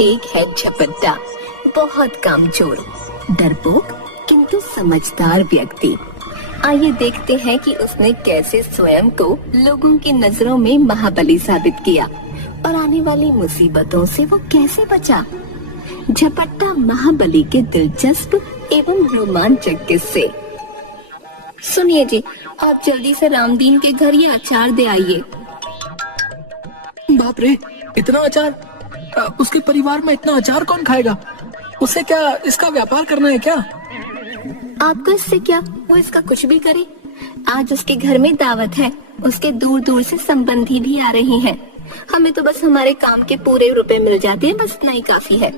एक है झपट्टा, बहुत कामचोर, डरपोक किंतु समझदार व्यक्ति। आइए देखते हैं कि उसने कैसे स्वयं को लोगों की नजरों में महाबली साबित किया और आने वाली मुसीबतों से वो कैसे बचा। झपट्टा महाबली के दिलचस्प एवं रोमांचक किस्से। सुनिए जी, आप जल्दी से रामदीन के घर ये अचार दे आइए। बाप रे, इतना अचार! उसके परिवार में इतना अचार कौन खाएगा? उसे क्या इसका व्यापार करना है क्या? आपको इससे क्या, वो इसका कुछ भी करे। आज उसके घर में दावत है, उसके दूर दूर से संबंधी भी आ रहे हैं। हमें तो बस हमारे काम के पूरे रुपए मिल जाते हैं, बस इतना ही काफी है।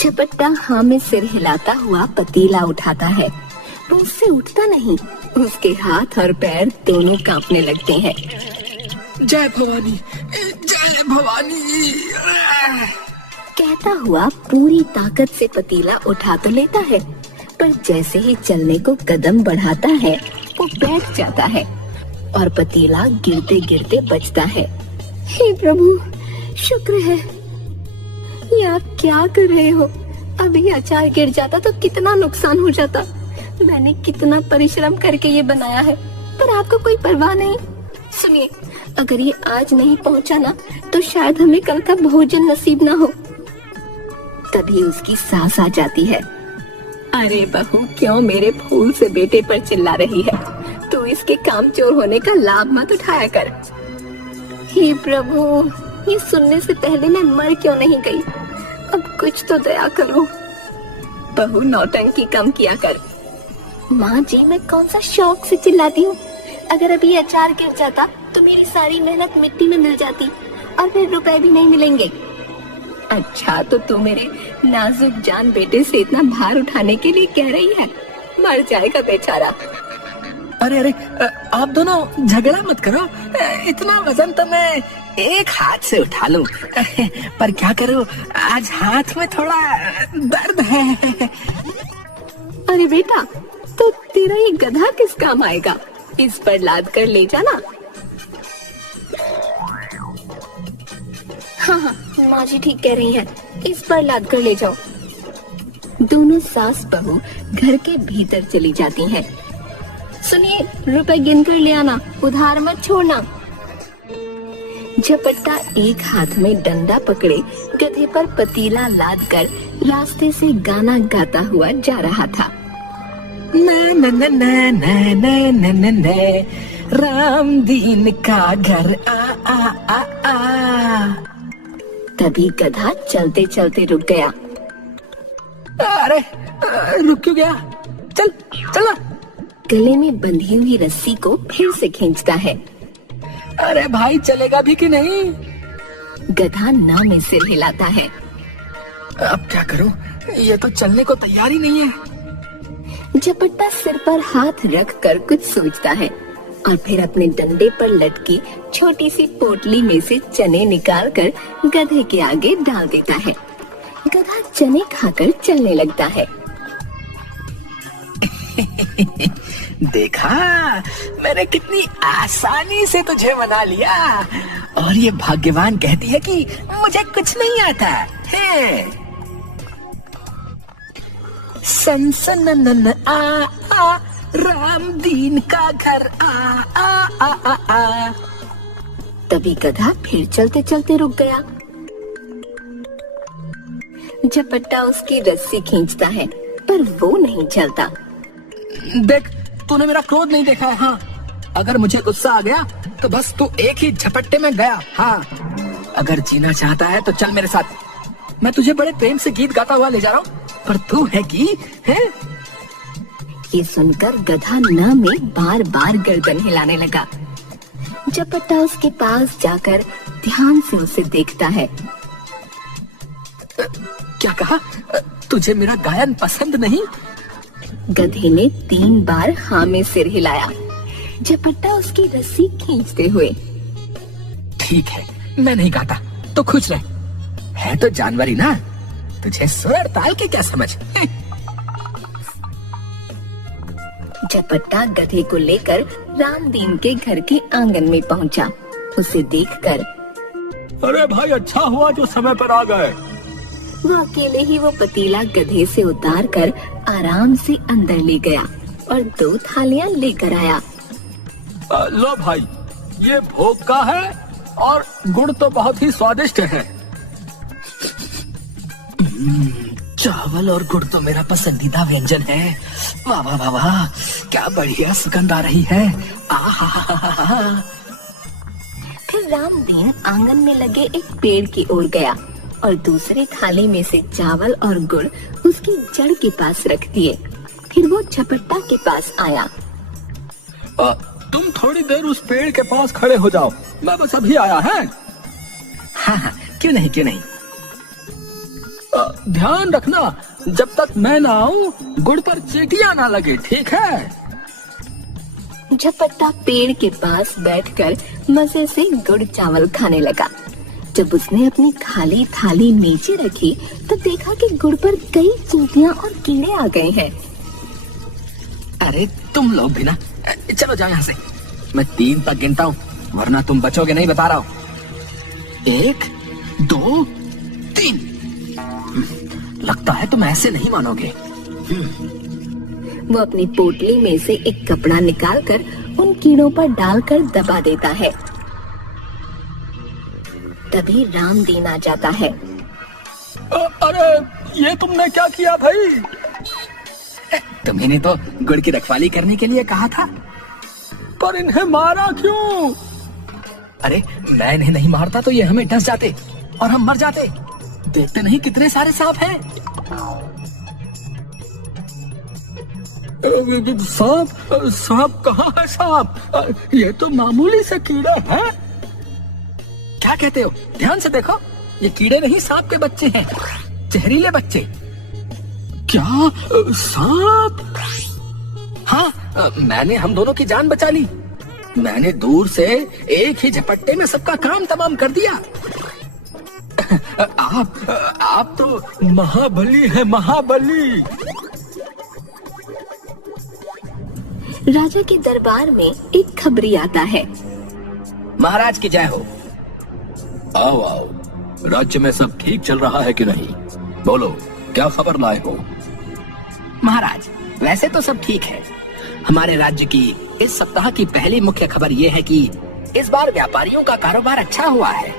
झपट्टा हाँ में सिर हिलाता हुआ पतीला उठाता है। वो उससे उठता नहीं, उसके हाथ और पैर दोनों कांपने लगते हैं। जय भवानी, जय भवानी! कहता हुआ पूरी ताकत से पतीला उठा तो लेता है, पर जैसे ही चलने को कदम बढ़ाता है वो बैठ जाता है और पतीला गिरते गिरते बचता है। हे प्रभु, शुक्र है। ये आप क्या कर रहे हो? अभी अचार गिर जाता तो कितना नुकसान हो जाता। मैंने कितना परिश्रम करके ये बनाया है, पर आपको कोई परवाह नहीं। सुनिए, अगर ये आज नहीं पहुंचा ना तो शायद हमें कल का भोजन नसीब ना हो। तभी उसकी सास आ जाती है। अरे बहू, क्यों मेरे फूल से बेटे पर चिल्ला रही है? तू इसके कामचोर होने का लाभ मत उठाया कर। हे प्रभु, ये सुनने से पहले मैं मर क्यों नहीं गई? अब कुछ तो दया करो। बहू, नौटंकी कम किया कर। माँ जी, मैं कौन सा शौक से चिल्लाती हूँ? अगर अभी अचार गिर जाता तो मेरी सारी मेहनत मिट्टी में मिल जाती और फिर रुपए भी नहीं मिलेंगे। अच्छा, तो तू मेरे नाजुक जान बेटे से इतना भार उठाने के लिए कह रही है? मर जाएगा बेचारा। अरे अरे, आप दोनों झगड़ा मत करो। इतना वजन तो मैं एक हाथ से उठा लूं, पर क्या करूं, आज हाथ में थोड़ा दर्द है। अरे बेटा, तो तेरा ये गधा किस काम आएगा? इस पर लाद कर ले जाना। हाँ हाँ, माँ जी ठीक कह रही हैं, इस पर लाद कर ले जाओ। दोनों सास बहू घर के भीतर चली जाती हैं। सुनिए, रुपए गिन कर ले आना, उधार मत छोड़ना। झपट्टा एक हाथ में डंडा पकड़े गधे पर पतीला लाद कर रास्ते से गाना गाता हुआ जा रहा था। न न न न न न न न न, रामदीन का घर आ आ आ आ। तभी गधा चलते चलते रुक गया। अरे, रुक क्यों गया? चल चल। गले में बंधी हुई रस्सी को फिर से खींचता है। अरे भाई, चलेगा भी कि नहीं? गधा ना में सिर हिलाता है। अब क्या करूं? ये तो चलने को तैयार ही नहीं है। झपट्टा सिर पर हाथ रख कर कुछ सोचता है और फिर अपने डंडे पर लटकी छोटी सी पोटली में से चने निकालकर गधे के आगे डाल देता है। गधा चने खाकर चलने लगता है। देखा, मैंने कितनी आसानी से तुझे मना लिया। और ये भाग्यवान कहती है कि मुझे कुछ नहीं आता है। सनसननन आ आ, रामदीन का घर आ आ आ आ आ। तभी गधा फिर चलते चलते रुक गया। झपट्टा उसकी रस्सी खींचता है, पर वो नहीं चलता। देख, तूने मेरा क्रोध नहीं देखा है। हाँ, अगर मुझे गुस्सा आ गया तो बस तू एक ही झपट्टे में गया। हाँ, अगर जीना चाहता है तो चल मेरे साथ। मैं तुझे बड़े प्रेम से गीत गाता हुआ ले जा रहा हूँ, पर तू है कि है? ये सुनकर गधा न में बार बार गर्दन हिलाने लगा। झपट्टा उसके पास जाकर ध्यान से उसे देखता है। क्या कहा? तुझे मेरा गायन पसंद नहीं? गधे ने 3 बार हाँ में सिर हिलाया। झपट्टा उसकी रस्सी खींचते हुए, ठीक है, मैं नहीं गाता तो खुश रह। है तो जानवरी ना, तुझे सुर ताल की क्या समझ? झपट्टा गधे को लेकर रामदीन के घर के आंगन में पहुंचा। उसे देखकर, अरे भाई अच्छा हुआ जो समय पर आ गए। वो अकेले ही वो पतीला गधे से उतार कर आराम से अंदर ले गया और 2 थालियां लेकर आया। लो भाई, ये भोग का है और गुड़ तो बहुत ही स्वादिष्ट है। चावल और गुड़ तो मेरा पसंदीदा व्यंजन है। वाह वाह वाह वाह, क्या बढ़िया सुगंध आ रही है। आहा। फिर रामदीन आंगन में लगे एक पेड़ की ओर गया और दूसरी थाली में से चावल और गुड़ उसकी जड़ के पास रख दिए। फिर वो झपट्टा के पास आया। तुम थोड़ी देर उस पेड़ के पास खड़े हो जाओ, मैं बस अभी आया है। हाँ, क्यों नहीं क्यों नहीं। ध्यान रखना, जब तक मैं ना आऊं गुड़ पर चींटियां ना लगे, ठीक है? झपट्टा पेड़ के पास बैठकर मजे से गुड़ चावल खाने लगा। जब उसने अपनी खाली थाली नीचे रखी तो देखा कि गुड़ पर कई चींटियां और कीड़े आ गए हैं। अरे तुम लोग भी ना, चलो जाओ यहाँ से। मैं 3 तक गिनता हूँ, वरना तुम बचोगे नहीं, बता रहा हूँ। 1 2 3। लगता है तुम ऐसे नहीं मानोगे। वो अपनी पोटली में से एक कपड़ा निकालकर उन कीड़ों पर डालकर दबा देता है। तभी रामदीन आ जाता है। अरे ये तुमने क्या किया भाई? तुम्हें तो गुड़ की रखवाली करने के लिए कहा था। पर इन्हें मारा क्यों? अरे मैं इन्हें नहीं मारता तो ये हमें डस जाते और हम मर जाते। देखते नहीं कितने सारे सांप हैं। सांप कहाँ है? सांप ये तो मामूली से कीड़े हैं। क्या कहते हो? ध्यान से देखो, ये कीड़े नहीं सांप के बच्चे हैं, जहरीले बच्चे। क्या सांप? हाँ, मैंने हम दोनों की जान बचा ली। मैंने दूर से एक ही झपट्टे में सबका काम तमाम कर दिया। आप तो महाबली है, महाबली। राजा के दरबार में एक खबरी आता है। महाराज की जय हो। आओ आओ, राज्य में सब ठीक चल रहा है कि नहीं? बोलो, क्या खबर लाए हो? महाराज, वैसे तो सब ठीक है। हमारे राज्य की इस सप्ताह की पहली मुख्य खबर ये है कि इस बार व्यापारियों का कारोबार अच्छा हुआ है।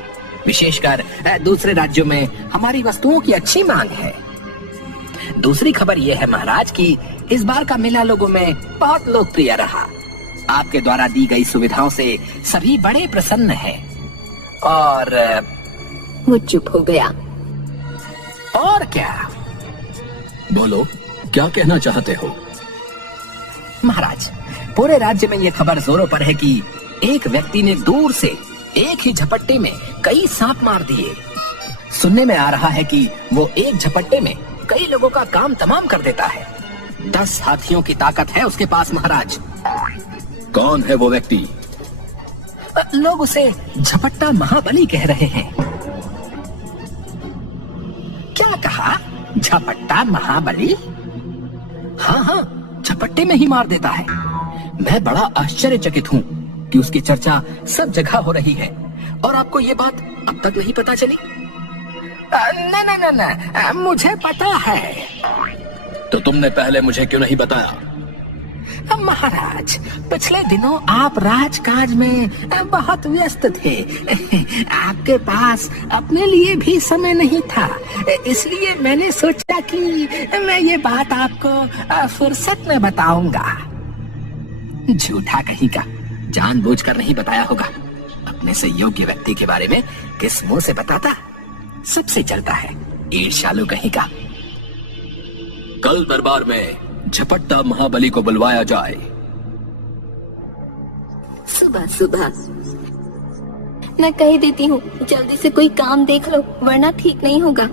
विशेषकर दूसरे राज्यों में हमारी वस्तुओं की अच्छी मांग है। दूसरी खबर यह है महाराज कि इस बार का मेला लोगों में बहुत लोकप्रिय रहा। आपके द्वारा दी गई सुविधाओं से सभी बड़े प्रसन्न हैं। और वो चुप हो गया। और क्या? बोलो, क्या कहना चाहते हो? महाराज, पूरे राज्य में ये खबर जोरों पर है कि एक व्यक्ति ने दूर से एक ही झपट्टे में कई सांप मार दिए। सुनने में आ रहा है कि वो एक झपट्टे में कई लोगों का काम तमाम कर देता है। 10 हाथियों की ताकत है उसके पास महाराज। कौन है वो व्यक्ति? लोग उसे झपट्टा महाबली कह रहे हैं। क्या कहा? झपट्टा महाबली? हाँ हाँ, झपट्टे में ही मार देता है। मैं बड़ा आश्चर्यचकित हूँ कि उसकी चर्चा सब जगह हो रही है और आपको ये बात अब तक नहीं पता चली? न, मुझे पता है। तो तुमने पहले मुझे क्यों नहीं बताया? महाराज, पिछले दिनों आप राजकाज में बहुत व्यस्त थे। आपके पास अपने लिए भी समय नहीं था, इसलिए मैंने सोचा कि मैं ये बात आपको फुर्सत में बताऊंगा। झूठा कहीं का, जानबूझकर नहीं बताया होगा। अपने से योग्य व्यक्ति के बारे में किस मुंह से बताता? सबसे चलता है, ईर्ष्यालु कहीं का। कल दरबार में झपट्टा महाबली को बुलवाया जाए। सुबह सुबह मैं कह देती हूँ, जल्दी से कोई काम देख लो, वरना ठीक नहीं होगा।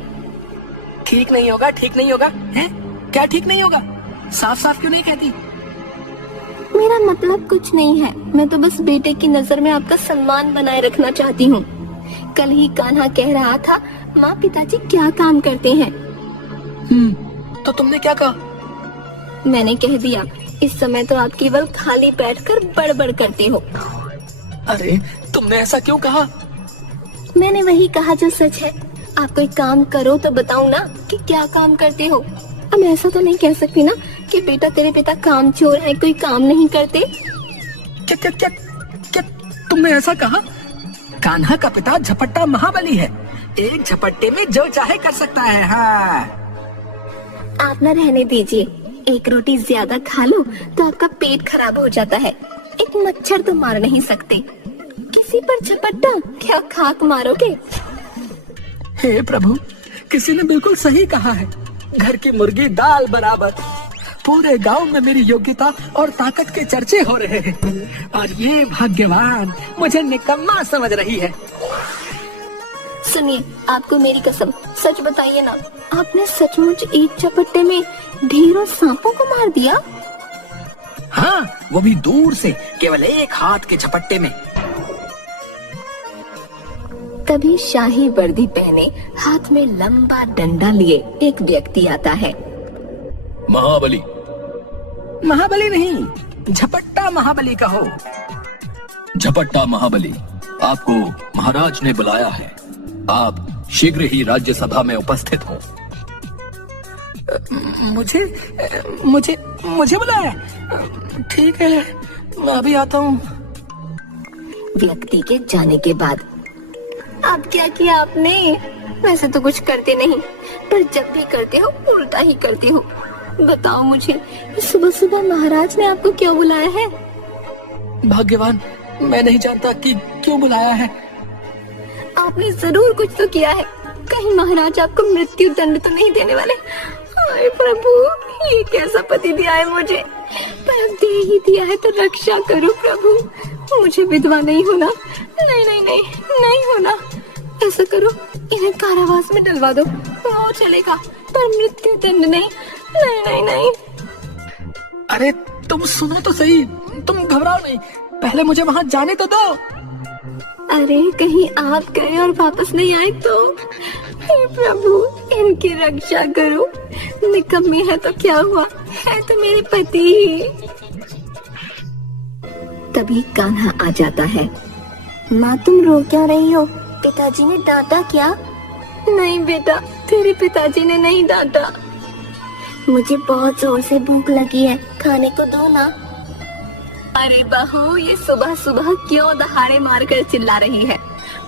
ठीक नहीं होगा? ठीक नहीं होगा है? क्या ठीक नहीं होगा? साफ साफ क्यों नहीं कहती? मेरा मतलब कुछ नहीं है, मैं तो बस बेटे की नजर में आपका सम्मान बनाए रखना चाहती हूँ। कल ही कान्हा कह रहा था, माँ पिताजी क्या काम करते हैं। तो तुमने क्या कहा? मैंने कह दिया, इस समय तो आप केवल खाली बैठकर बड़बड़ करते हो। अरे तुमने ऐसा क्यों कहा? मैंने वही कहा जो सच है। आप कोई काम करो तो बताओ ना कि क्या काम करते हो। अब ऐसा तो नहीं कह सकती ना कि बेटा तेरे पिता कामचोर है, कोई काम नहीं करते। क्या क्या क्या क्या तुमने ऐसा कहा? कान्हा का पिता झपट्टा महाबली है, एक झपट्टे में जो चाहे कर सकता है। हाँ, आप ना रहने दीजिए, एक रोटी ज्यादा खा लो तो आपका पेट खराब हो जाता है। एक मच्छर तो मार नहीं सकते, किसी पर झपट्टा क्या खाक मारोगे? हे प्रभु, किसी ने बिल्कुल सही कहा है। घर की मुर्गी दाल बराबर। पूरे गांव में मेरी योग्यता और ताकत के चर्चे हो रहे हैं और ये भाग्यवान मुझे निकम्मा समझ रही है। सुनिए, आपको मेरी कसम, सच बताइए ना, आपने सचमुच एक झपट्टे में ढेरों सांपों को मार दिया? हाँ, वो भी दूर से, केवल एक हाथ के झपट्टे में। तभी शाही वर्दी पहने, हाथ में लंबा डंडा लिए एक व्यक्ति आता है। महाबली। महाबली नहीं, झपट्टा महाबली कहो। झपट्टा महाबली, आपको महाराज ने बुलाया है। आप शीघ्र ही राज्यसभा में उपस्थित हो। मुझे मुझे मुझे बुलाया? ठीक है, मैं अभी आता हूँ। व्यक्ति के जाने के बाद अब क्या किया आपने? वैसे तो कुछ करते नहीं, पर जब भी करते हो उल्टा ही करते हो। बताओ मुझे, सुबह सुबह महाराज ने आपको क्यों बुलाया है? भाग्यवान, मैं नहीं जानता कि क्यों बुलाया है। आपने जरूर कुछ तो किया है। कहीं महाराज आपको मृत्यु दंड तो नहीं देने वाले? हाय प्रभु, ये कैसा पति दिया है मुझे, पर अब दे ही दिया है तो रक्षा करो प्रभु। मुझे विधवा नहीं होना, नहीं नहीं नहीं नहीं होना। ऐसा करो, इन्हें कारावास में डलवा दो, वो चलेगा, पर मृत्यु दंड नहीं, नहीं नहीं नहीं। अरे तुम सुनो तो सही, तुम घबराओ नहीं, पहले मुझे वहाँ जाने तो दो। अरे कहीं आप गए और वापस नहीं आए तो? हे प्रभु, इनकी रक्षा करो। निकम्मी है तो क्या हुआ, है तो मेरे पति ही। तभी कान्हा आ जाता है। माँ, तुम रो क्यों रही हो? पिताजी ने डांटा क्या? नहीं बेटा, तेरे पिताजी ने नहीं डांटा। मुझे बहुत जोर से भूख लगी है, खाने को दो ना। अरे बहू, ये सुबह सुबह क्यों दहाड़े मारकर चिल्ला रही है?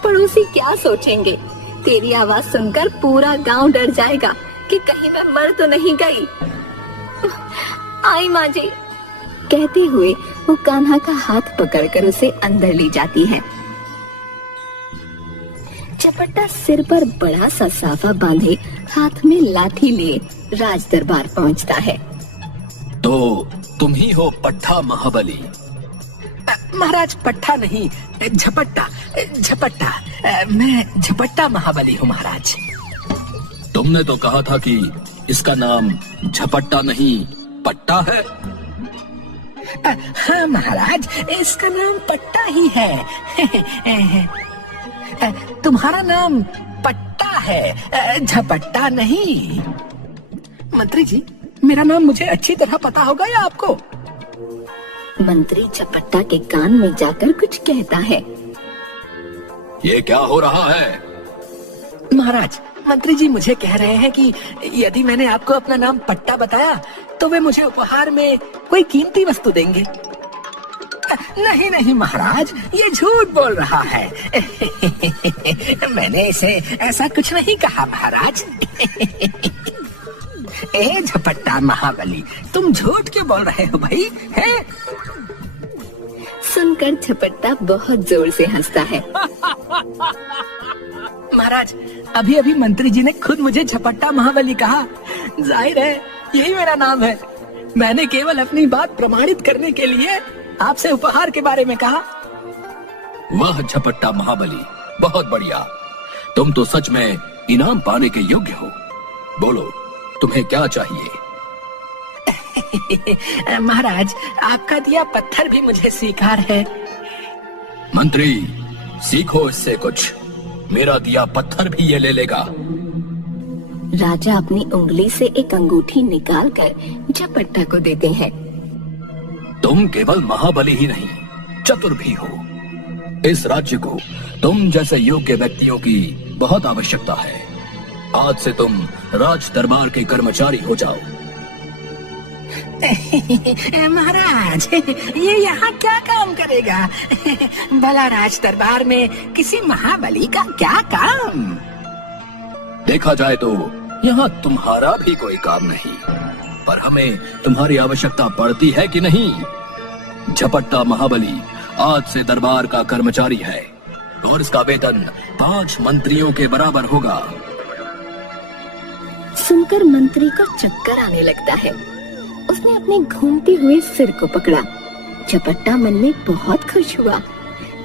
पड़ोसी क्या सोचेंगे? तेरी आवाज सुनकर पूरा गांव डर जाएगा कि कहीं मैं मर तो नहीं गई। आई माँ जी, कहते हुए वो कान्हा का हाथ पकड़कर उसे अंदर ले जाती है। झपट्टा सिर पर बड़ा सा साफा बांधे, हाथ में लाठी लिए राज दरबार पहुंचता है। तो तुम ही हो पट्टा महाबली? महाराज, पट्टा नहीं, झपट्टा झपट्टा। मैं झपट्टा महाबली हूँ महाराज। तुमने तो कहा था कि इसका नाम झपट्टा नहीं पट्टा है। हाँ महाराज, इसका नाम पट्टा ही है। तुम्हारा नाम पट्टा है, झपट्टा नहीं। मंत्री जी, मेरा नाम मुझे अच्छी तरह पता होगा या आपको? मंत्री झपट्टा के कान में जाकर कुछ कहता है। ये क्या हो रहा है? महाराज, मंत्री जी मुझे कह रहे हैं कि यदि मैंने आपको अपना नाम पट्टा बताया तो वे मुझे उपहार में कोई कीमती वस्तु देंगे। नहीं नहीं महाराज, ये झूठ बोल रहा है। मैंने इसे ऐसा कुछ नहीं कहा महाराज। ए झपट्टा महाबली, तुम झूठ क्यों बोल रहे हो भाई? है? सुनकर झपट्टा बहुत जोर से हंसता है। महाराज, अभी अभी मंत्री जी ने खुद मुझे झपट्टा महाबली कहा। जाहिर है यही मेरा नाम है। मैंने केवल अपनी बात प्रमाणित करने के लिए आपसे उपहार के बारे में कहा। वाह झपट्टा महाबली, बहुत बढ़िया। तुम तो सच में इनाम पाने के योग्य हो। बोलो, तुम्हें क्या चाहिए? महाराज, आपका दिया पत्थर भी मुझे स्वीकार है। मंत्री, सीखो इससे कुछ। मेरा दिया पत्थर भी ये ले लेगा। राजा अपनी उंगली से एक अंगूठी निकालकर झपट्टा को देते हैं। तुम केवल महाबली ही नहीं, चतुर भी हो। इस राज्य को तुम जैसे योग्य व्यक्तियों की बहुत आवश्यकता है। आज से तुम राज दरबार के कर्मचारी हो जाओ। महाराज, ये यहाँ क्या काम करेगा? भला राज दरबार में किसी महाबली का क्या काम? देखा जाए तो यहाँ तुम्हारा भी कोई काम नहीं, पर हमें तुम्हारी आवश्यकता पड़ती है कि नहीं? झपट्टा महाबली आज से दरबार का कर्मचारी है और इसका वेतन 5 मंत्रियों के बराबर होगा। सुनकर मंत्री को चक्कर आने लगता है। उसने अपने घूमते हुए सिर को पकड़ा। झपट्टा मन में बहुत खुश हुआ।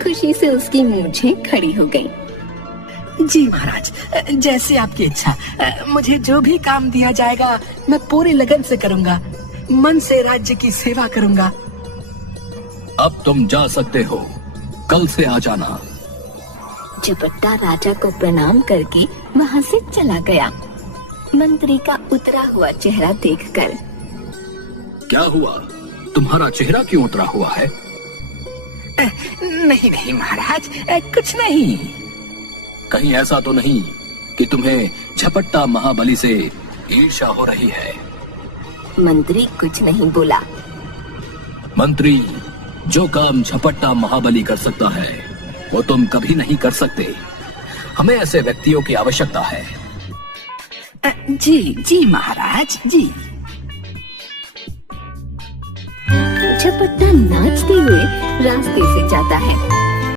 खुशी से उसकी मूंछें खड़ी हो गईं। जी महाराज, जैसे आपकी इच्छा। मुझे जो भी काम दिया जाएगा मैं पूरी लगन से करूंगा। मन से राज्य की सेवा करूंगा। अब तुम जा सकते हो, कल से आ जाना। झपट्टा राजा को प्रणाम करके वहाँ से चला गया। मंत्री का उतरा हुआ चेहरा देखकर, क्या हुआ? तुम्हारा चेहरा क्यों उतरा हुआ है? नहीं नहीं महाराज, कुछ नहीं। कहीं ऐसा तो नहीं कि तुम्हें झपट्टा महाबली से ईर्ष्या हो रही है? मंत्री कुछ नहीं बोला। मंत्री, जो काम झपट्टा महाबली कर सकता है वो तुम कभी नहीं कर सकते। हमें ऐसे व्यक्तियों की आवश्यकता है। जी जी महाराज जी। झपट्टा नाचते हुए रास्ते से जाता है।